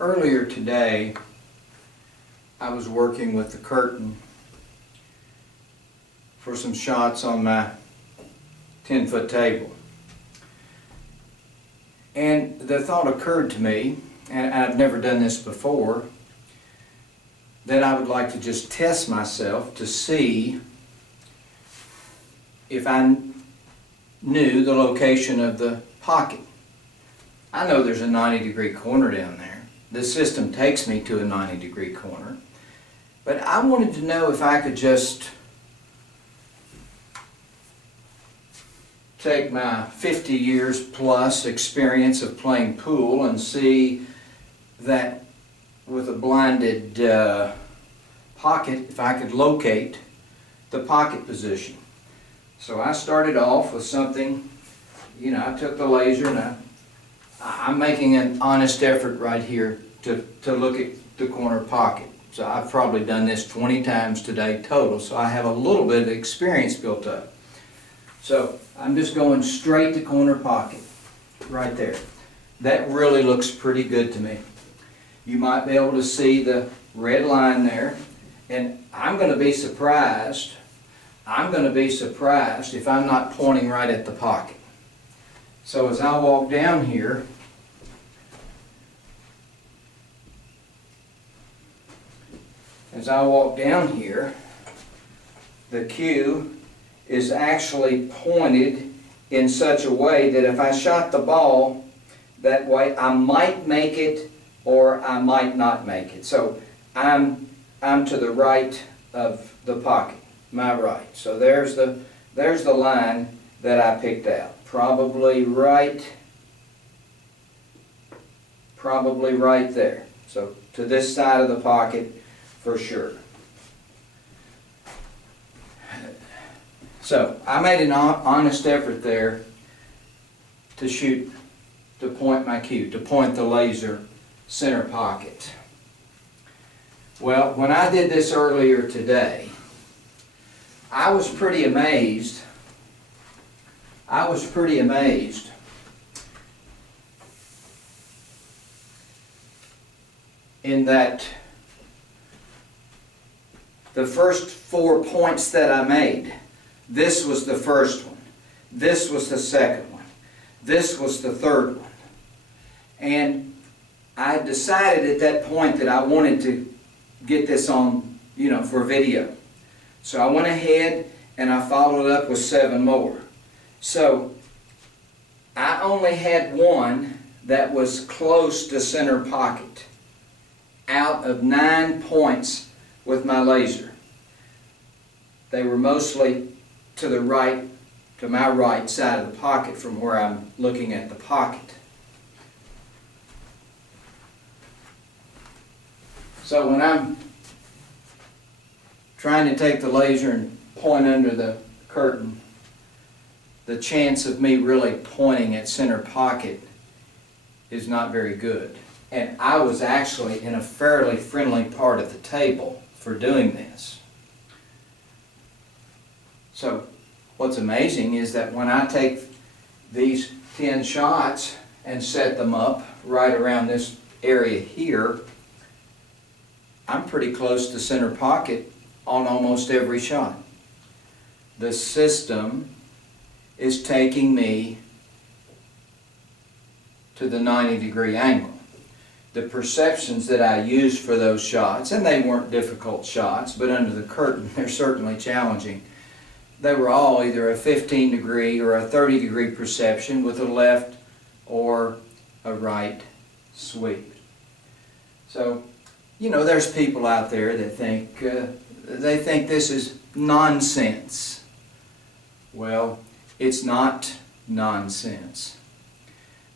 Earlier today, I was working with the curtain for some shots on my 10-foot table. And the thought occurred to me, and I've never done this before, that I would like to just test myself to see if I knew the location of the pocket. I know there's a 90-degree corner down there. The system takes me to a 90-degree corner. But I wanted to know if I could just take my 50 years plus experience of playing pool and see that with a blinded pocket, if I could locate the pocket position. So I started off with something, I took the laser and I'm making an honest effort right here to look at the corner pocket. So I've probably done this 20 times today total, so I have a little bit of experience built up. So I'm just going straight to corner pocket, right there. That really looks pretty good to me. You might be able to see the red line there, and I'm going to be surprised if I'm not pointing right at the pocket. So as I walk down here, the cue is actually pointed in such a way that if I shot the ball that way, I might make it or I might not make it. So I'm to the right of the pocket, my right. So there's the line that I picked out. Probably right there. So to this side of the pocket for sure. So I made an honest effort there to point my cue, to point the laser center pocket. Well, when I did this earlier today, I was pretty amazed in that the first 4 points that I made, this was the first one, this was the second one, this was the third one. And I decided at that point that I wanted to get this on, for video. So I went ahead and I followed up with 7 more. So I only had one that was close to center pocket out of 9 points with my laser. They were mostly to the right, to my right side of the pocket from where I'm looking at the pocket. So when I'm trying to take the laser and point under the curtain, the chance of me really pointing at center pocket is not very good. And I was actually in a fairly friendly part of the table for doing this. So what's amazing is that when I take these 10 shots and set them up right around this area here, I'm pretty close to center pocket on almost every shot. The system is taking me to the 90-degree angle. The perceptions that I used for those shots, and they weren't difficult shots, but under the curtain they're certainly challenging. They were all either a 15-degree or a 30-degree perception with a left or a right sweep. So, there's people out there that think this is nonsense. Well, it's not nonsense.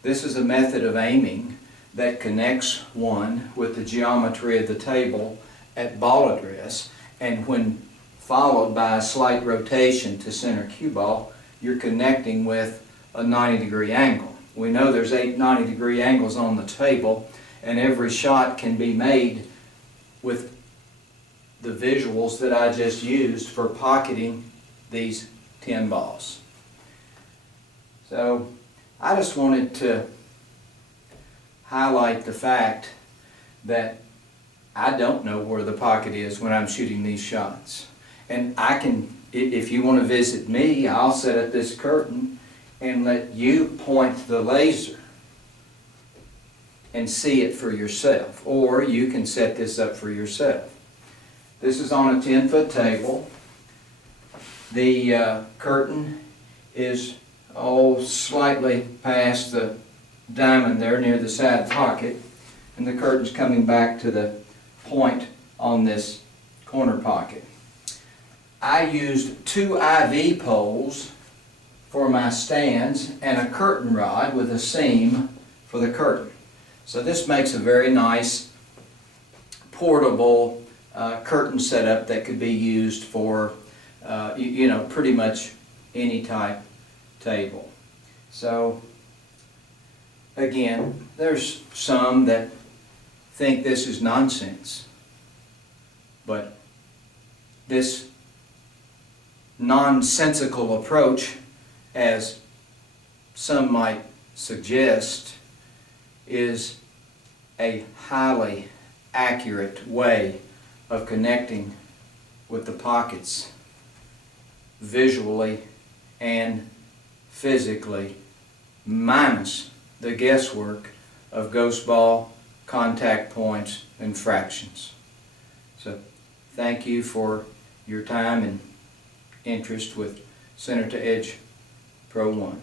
This is a method of aiming that connects one with the geometry of the table at ball address, and when followed by a slight rotation to center cue ball, you're connecting with a 90-degree angle. We know there's 8 90-degree angles on the table, and every shot can be made with the visuals that I just used for pocketing these 10 balls. So I just wanted to highlight the fact that I don't know where the pocket is when I'm shooting these shots. And I can, if you want to visit me, I'll set up this curtain and let you point the laser and see it for yourself. Or you can set this up for yourself. This is on a 10-foot table. The curtain is slightly past the diamond there near the side pocket, and the curtain's coming back to the point on this corner pocket. I used 2 IV poles for my stands and a curtain rod with a seam for the curtain. So this makes a very nice portable curtain setup that could be used for pretty much any type table. So again, there's some that think this is nonsense, but this nonsensical approach, as some might suggest, is a highly accurate way of connecting with the pockets visually and physically, minus the guesswork of ghost ball, contact points, and fractions. So thank you for your time and interest with Center to Edge Pro 1.